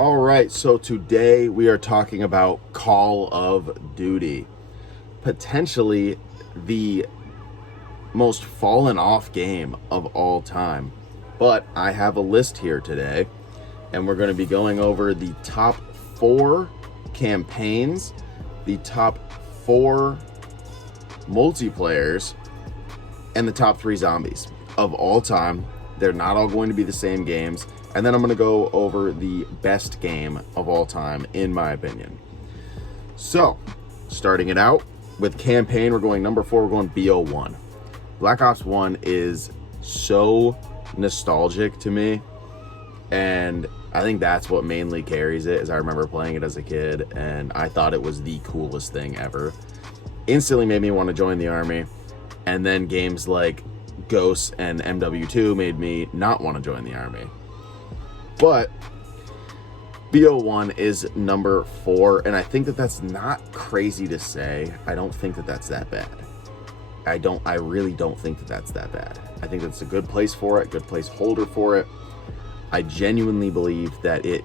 All right, so today we are talking about Call of Duty. Potentially the most fallen off game of all time. But I have a list here today, and we're going to be going over the top 4 campaigns, the top 4 multiplayers, and the top 3 zombies of all time. They're not all going to be the same games. And then I'm going to go over the best game of all time, in my opinion. So, starting it out with campaign, we're going number 4, we're going BO1. Black Ops 1 is so nostalgic to me, and I think that's what mainly carries it, is I remember playing it as a kid, and I thought it was the coolest thing ever. Instantly made me want to join the army, and then games like Ghosts and MW2 made me not want to join the army. But BO1 is number 4, and I think that that's not crazy to say. I don't think that that's that bad. I really don't think that that's that bad. I think that's a good place for it, good placeholder for it. I genuinely believe that it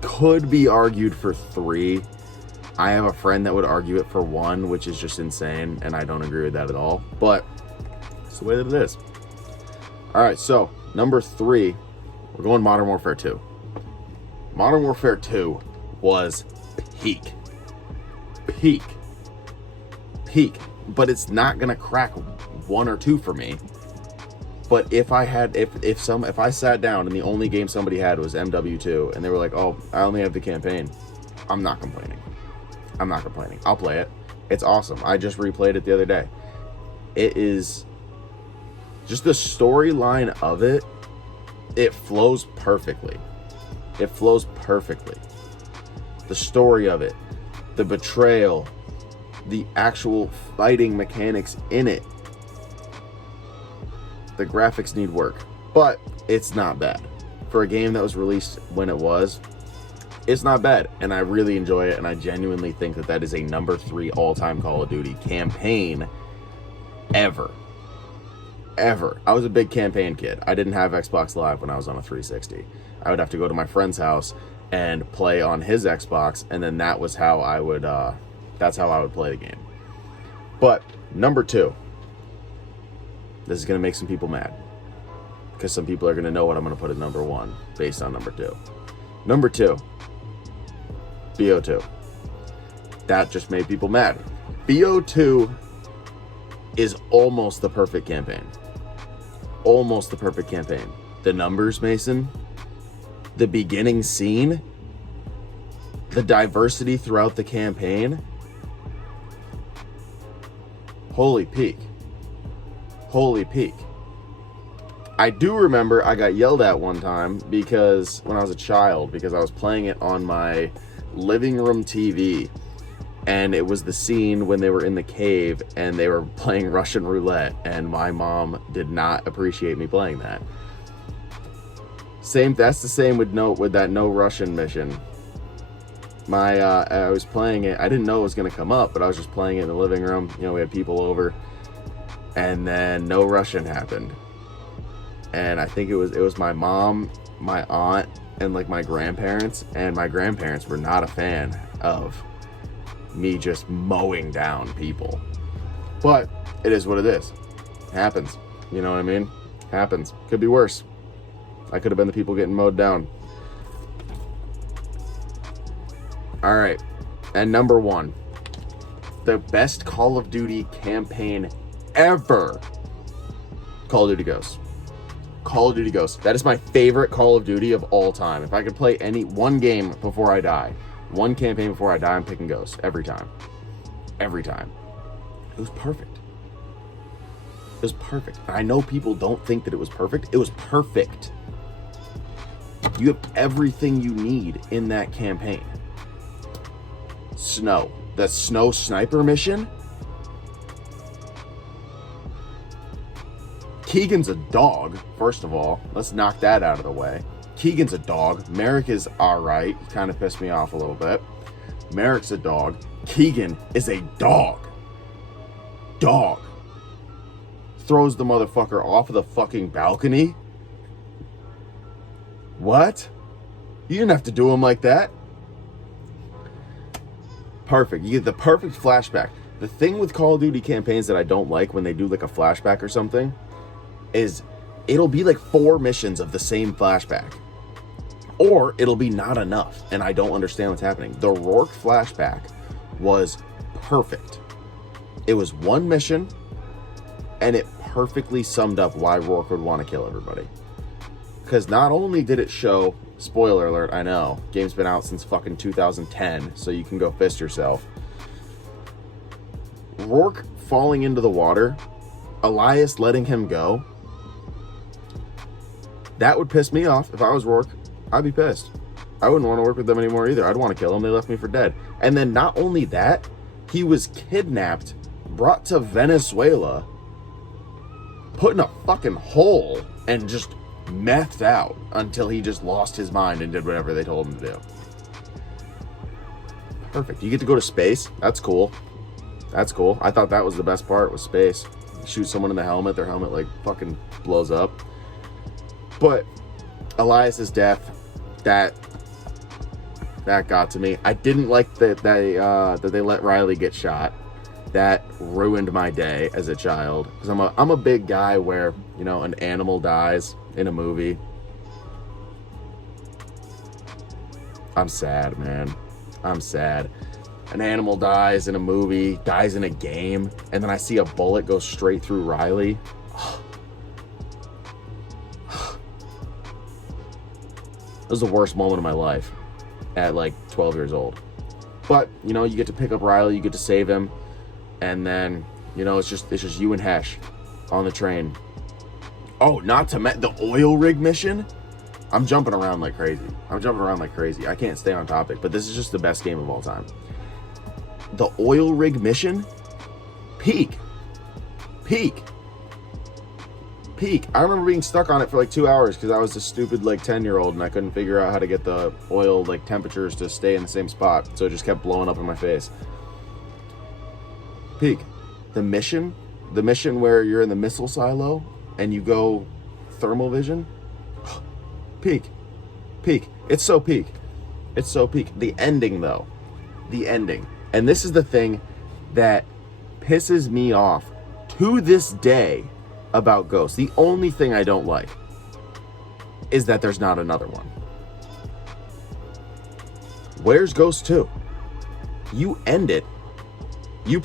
could be argued for 3. I have a friend that would argue it for 1, which is just insane, and I don't agree with that at all. But it's the way that it is. All right, so number 3. We're going Modern Warfare 2. Modern Warfare 2 was peak. But it's not gonna crack 1 or 2 for me. But if I sat down and the only game somebody had was MW2 and they were like, oh, I only have the campaign, I'm not complaining. I'll play it. It's awesome. I just replayed it the other day. It is just the storyline of it. It flows perfectly. The story of it, the betrayal, the actual fighting mechanics in it. The graphics need work, but it's not bad. For a game that was released when it was, it's not bad, and I really enjoy it, and I genuinely think that that is a number 3 all-time Call of Duty campaign ever. I was a big campaign kid. I didn't have Xbox Live when I was on a 360. I would have to go to my friend's house and play on his Xbox, and then that was how I would play the game. But number 2, this is going to make some people mad, because some people are going to know what I'm going to put at number 1 based on number 2. Number 2, BO2. That just made people mad. BO2 is almost the perfect campaign. The numbers, Mason, the beginning scene, the diversity throughout the campaign. Holy peak. I do remember I got yelled at one time because when I was a child, because I was playing it on my living room TV. And it was the scene when they were in the cave and they were playing Russian roulette, and my mom did not appreciate me playing that. That's the same with that no Russian mission. I was playing it. I didn't know it was gonna come up, but I was just playing it in the living room. You know, we had people over, and then no Russian happened. And I think it was my mom, my aunt, and like my grandparents. And my grandparents were not a fan of me just mowing down people, but it is what it is. It happens. You know what I mean? Happens. Could be worse. I could have been the people getting mowed down. All right, and number 1, the best Call of Duty campaign ever, Call of Duty Ghosts. That is my favorite Call of Duty of all time. If I could play one game before I die, one campaign before I die, I'm picking Ghosts every time. It was perfect. I know people don't think that it was perfect. It was perfect. You have everything you need in that campaign. The snow sniper mission. Keegan's a dog, first of all. Let's knock that out of the way. Keegan's a dog. Merrick is alright. He kind of pissed me off a little bit. Merrick's a dog. Keegan is a dog. Throws the motherfucker off of the fucking balcony. What? You didn't have to do him like that. Perfect. You get the perfect flashback. The thing with Call of Duty campaigns that I don't like when they do like a flashback or something is it'll be like 4 missions of the same flashback. Or it'll be not enough, and I don't understand what's happening. The Rourke flashback was perfect. It was 1 mission, and it perfectly summed up why Rourke would want to kill everybody. Because not only did it show, spoiler alert, I know, game's been out since fucking 2010, so you can go fist yourself. Rourke falling into the water, Elias letting him go, that would piss me off. If I was Rourke, I'd be pissed. I wouldn't want to work with them anymore either. I'd want to kill them. They left me for dead. And then not only that, he was kidnapped, brought to Venezuela, put in a fucking hole, and just methed out until he just lost his mind and did whatever they told him to do. Perfect. You get to go to space. That's cool. That's cool. I thought that was the best part, was space. You shoot someone in the helmet, their helmet like fucking blows up. But Elias's death, that got to me. I didn't like that they let Riley get shot. That ruined my day as a child, because I'm a big guy where, you know, an animal dies in a movie, I'm sad, man. I'm sad. An animal dies in a movie, dies in a game, and then I see a bullet go straight through Riley. It was the worst moment of my life at like 12 years old. But, you know, you get to pick up Riley, you get to save him, and then, you know, it's just you and Hesh on the train. Oh, not to mention the oil rig mission. I'm jumping around like crazy. I can't stay on topic, but this is just the best game of all time. The oil rig mission, peak. I remember being stuck on it for like 2 hours because I was a stupid like 10-year-old and I couldn't figure out how to get the oil like temperatures to stay in the same spot, so it just kept blowing up in my face. Peak. The mission where you're in the missile silo and you go thermal vision. Peak. It's so peak. The ending though. And this is the thing that pisses me off to this day about Ghost. The only thing I don't like is that there's not another one. Where's Ghost 2? You end it.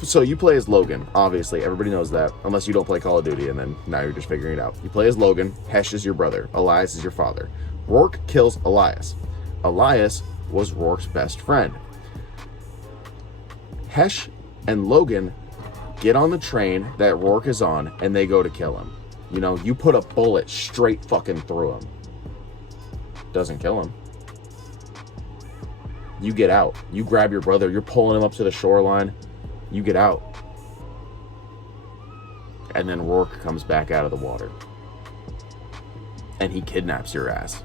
So you play as Logan, obviously. Everybody knows that, unless you don't play Call of Duty, and then now you're just figuring it out. You play as Logan. Hesh is your brother. Elias is your father. Rourke kills Elias. Elias was Rourke's best friend. Hesh and Logan get on the train that Rourke is on, and they go to kill him. You know, you put a bullet straight fucking through him. Doesn't kill him. You get out. You grab your brother. You're pulling him up to the shoreline. You get out. And then Rourke comes back out of the water. And he kidnaps your ass.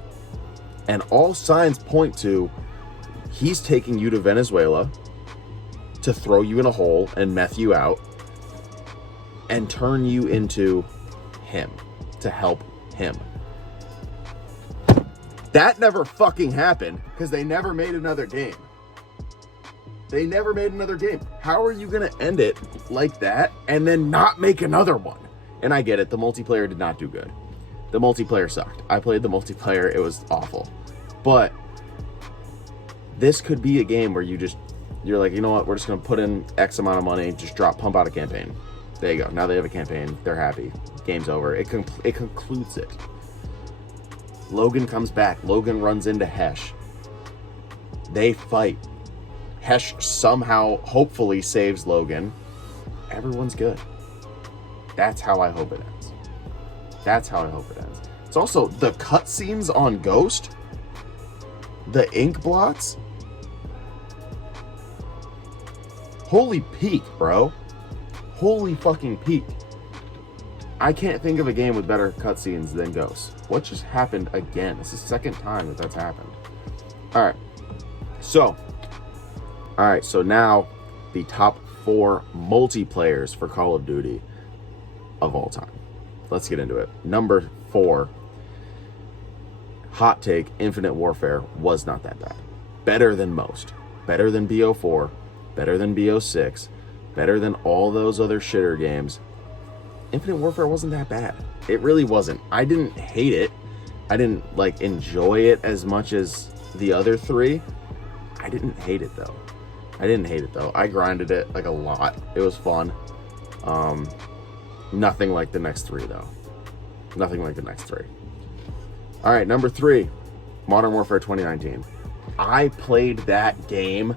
And all signs point to he's taking you to Venezuela to throw you in a hole and meth you out and turn you into him, to help him. That never fucking happened because they never made another game. How are you going to end it like that and then not make another one? And I get it, the multiplayer did not do good. The multiplayer sucked. I played the multiplayer, it was awful. But this could be a game where you're like, you know what, we're just going to put in X amount of money, just pump out a campaign. There you go. Now they have a campaign. They're happy. Game's over. It concludes it. Logan comes back. Logan runs into Hesh. They fight. Hesh somehow, hopefully, saves Logan. Everyone's good. That's how I hope it ends. It's also the cutscenes on Ghost. The ink blots. Holy peak, bro. Holy fucking peak. I can't think of a game with better cutscenes than Ghost. What just happened again? This is the second time that's happened. Alright, so now the top 4 multiplayers for Call of Duty of all time. Let's get into it. Number 4, hot take, Infinite Warfare was not that bad. Better than most. Better than BO4, better than BO6, better than all those other shitter games. Infinite Warfare wasn't that bad. It really wasn't. I didn't hate it. I didn't enjoy it as much as the other three. I didn't hate it though. I grinded it a lot. It was fun. Nothing like the next three though. All right, number 3, Modern Warfare 2019. I played that game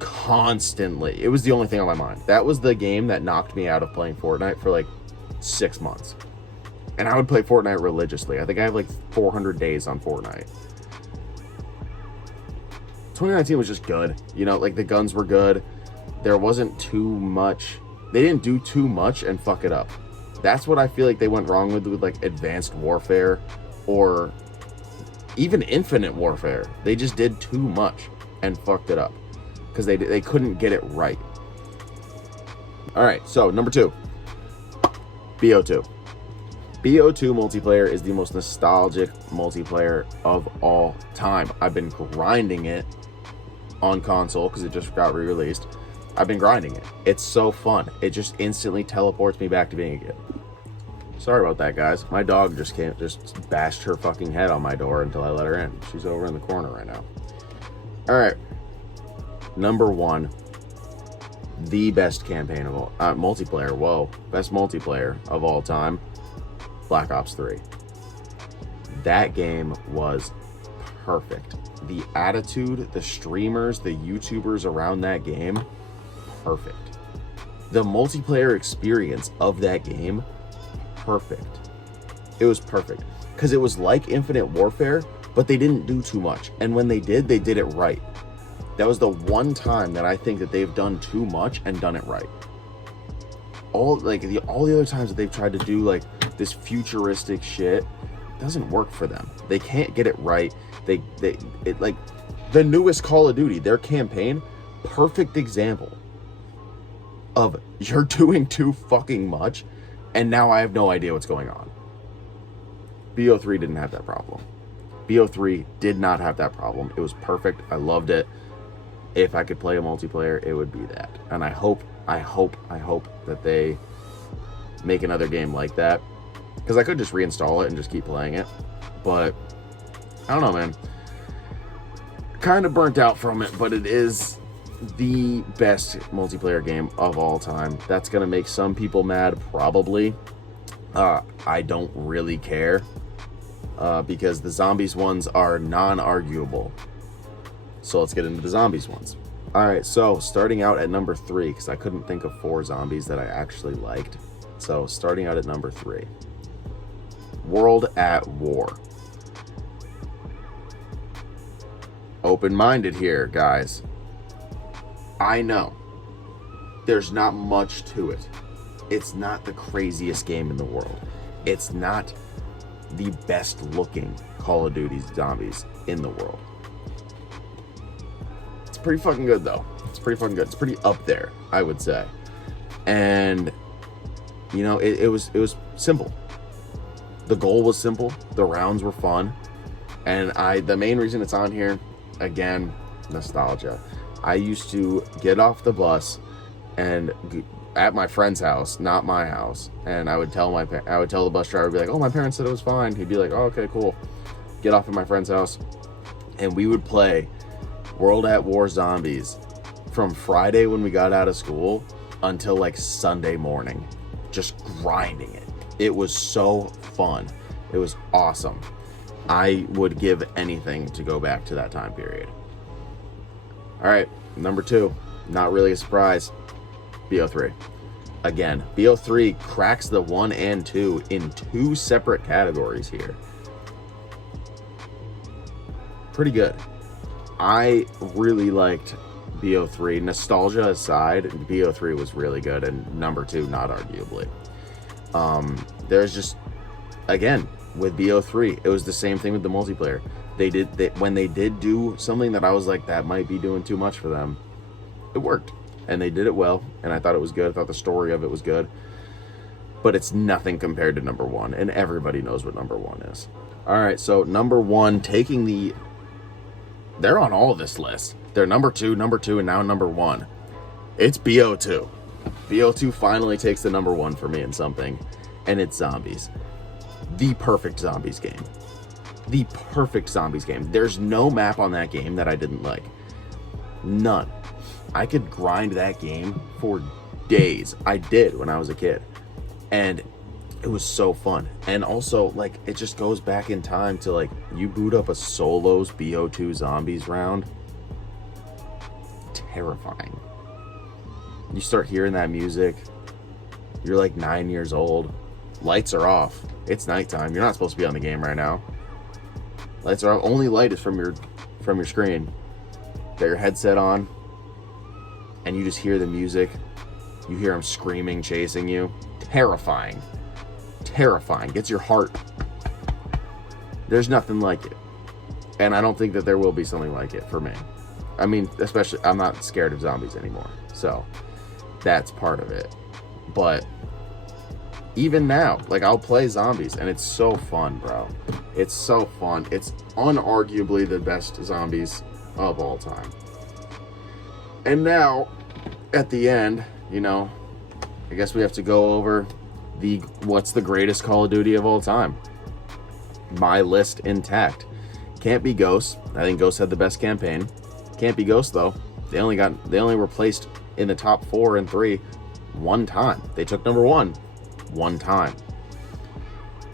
constantly. It was the only thing on my mind. That was the game that knocked me out of playing Fortnite for 6 months. And I would play Fortnite religiously. I think I have 400 days on Fortnite. 2019 was just good. The guns were good. There wasn't too much. They didn't do too much and fuck it up. That's what I feel like they went wrong with Advanced Warfare or even Infinite Warfare. They just did too much and fucked it up because they couldn't get it right. All right, so number 2, BO2. BO2 multiplayer is the most nostalgic multiplayer of all time. I've been grinding it on console because it just got re-released. I've been grinding it. It's so fun. It just instantly teleports me back to being a kid. Sorry about that, guys. My dog just bashed her fucking head on my door until I let her in. She's over in the corner right now. All right. Number 1, the best campaign of all multiplayer. Whoa, best multiplayer of all time. Black Ops 3. That game was perfect. The attitude, the streamers, the YouTubers around that game, perfect. The multiplayer experience of that game, perfect. It was perfect because it was like Infinite Warfare, but they didn't do too much. And when they did it right. That was the one time that I think that they've done too much and done it right. All the other times that they've tried to do this futuristic shit doesn't work for them. They can't get it right. The newest Call of Duty, their campaign, perfect example of you're doing too fucking much and now I have no idea what's going on. BO3 didn't have that problem. BO3 did not have that problem. It was perfect. I loved it. If I could play a multiplayer, it would be that. And I hope that they make another game like that. Because I could just reinstall it and just keep playing it. But, I don't know, man. Kind of burnt out from it, but it is the best multiplayer game of all time. That's going to make some people mad, probably. I don't really care. Because the zombies ones are non-arguable. So let's get into the zombies ones. All right, so starting out at number 3, because I couldn't think of 4 zombies that I actually liked. So starting out at number 3, World at War. Open-minded here, guys. I know there's not much to it. It's not the craziest game in the world. It's not the best looking Call of Duty zombies in the world. It's pretty fucking good though. It's pretty up there, I would say. And it was simple. The goal was simple. The rounds were fun. And the main reason it's on here, again, nostalgia. I used to get off the bus and at my friend's house, not my house, and I would tell the bus driver, be like, "Oh, my parents said it was fine." He'd be like, "Oh, okay, cool." Get off at my friend's house, and we would play World at War Zombies from Friday when we got out of school until Sunday morning, just grinding it. It was so fun. It was awesome. I would give anything to go back to that time period. All right, number 2, not really a surprise. BO3. Again, BO3 cracks the 1 and 2 in 2 separate categories here. Pretty good. I really liked BO3. Nostalgia aside, BO3 was really good, and number 2, not arguably. There's just, again, with BO3, it was the same thing with the multiplayer. When they did do something that I was like, that might be doing too much for them, it worked. And they did it well, and I thought it was good. I thought the story of it was good. But it's nothing compared to number 1, and everybody knows what number 1 is. All right, so number one, they're on all this list. They're number two, and now number one. It's BO2. BO2 finally takes the number one for me in something, and it's zombies. The perfect zombies game. The perfect zombies game. There's no map on that game that I didn't like. None. I could grind that game for days. I did when I was a kid. And it was so fun. And also, like, it just goes back in time to, like, you boot up a solos BO2 zombies round. Terrifying. You start hearing that music. You're like 9 years old. Lights are off. It's nighttime. You're not supposed to be on the game right now. Lights are off. Only light is from your screen. Got your headset on. And you just hear the music. You hear them screaming, chasing you. Terrifying. Terrifying. Gets your heart. There's nothing like it. And I don't think that there will be something like it for me. I mean, especially, I'm not scared of zombies anymore. So, that's part of it. But even now, like, I'll play zombies and it's so fun, bro. It's so fun. It's unarguably the best zombies of all time. And now, at the end, you know, I guess we have to go over what's the greatest Call of Duty of all time. My list intact. Can't be Ghosts. I think Ghosts had the best campaign. Can't be Ghosts though. They only were placed in the top 4 and 3 one time. They took number one time.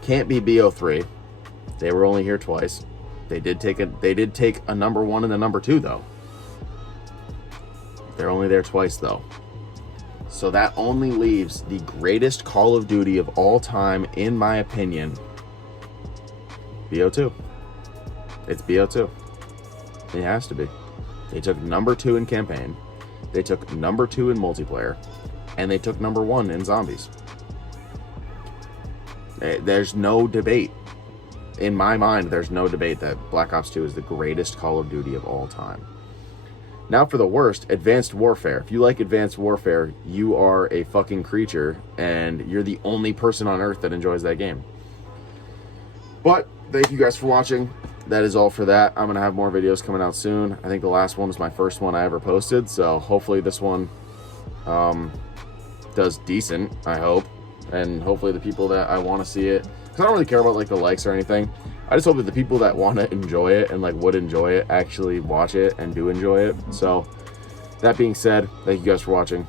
Can't be BO3. They were only here twice. They did take a number 1 and a number 2 though. They're only there twice though. So that only leaves the greatest Call of Duty of all time, in my opinion, BO2. It's BO2. It has to be. They took number 2 in campaign. They took number 2 in multiplayer. And they took number 1 in zombies. There's no debate. In my mind, there's no debate that Black Ops 2 is the greatest Call of Duty of all time. Now for the worst, Advanced Warfare. If you like Advanced Warfare, you are a fucking creature, and you're the only person on Earth that enjoys that game. But, thank you guys for watching. That is all for that. I'm going to have more videos coming out soon. I think the last one was my first one I ever posted, so hopefully this one does decent, I hope. And hopefully the people that I want to see it, because I don't really care about, like, the likes or anything. I just hope that the people that want to enjoy it and, like, would enjoy it actually watch it and do enjoy it. So, that being said, thank you guys for watching.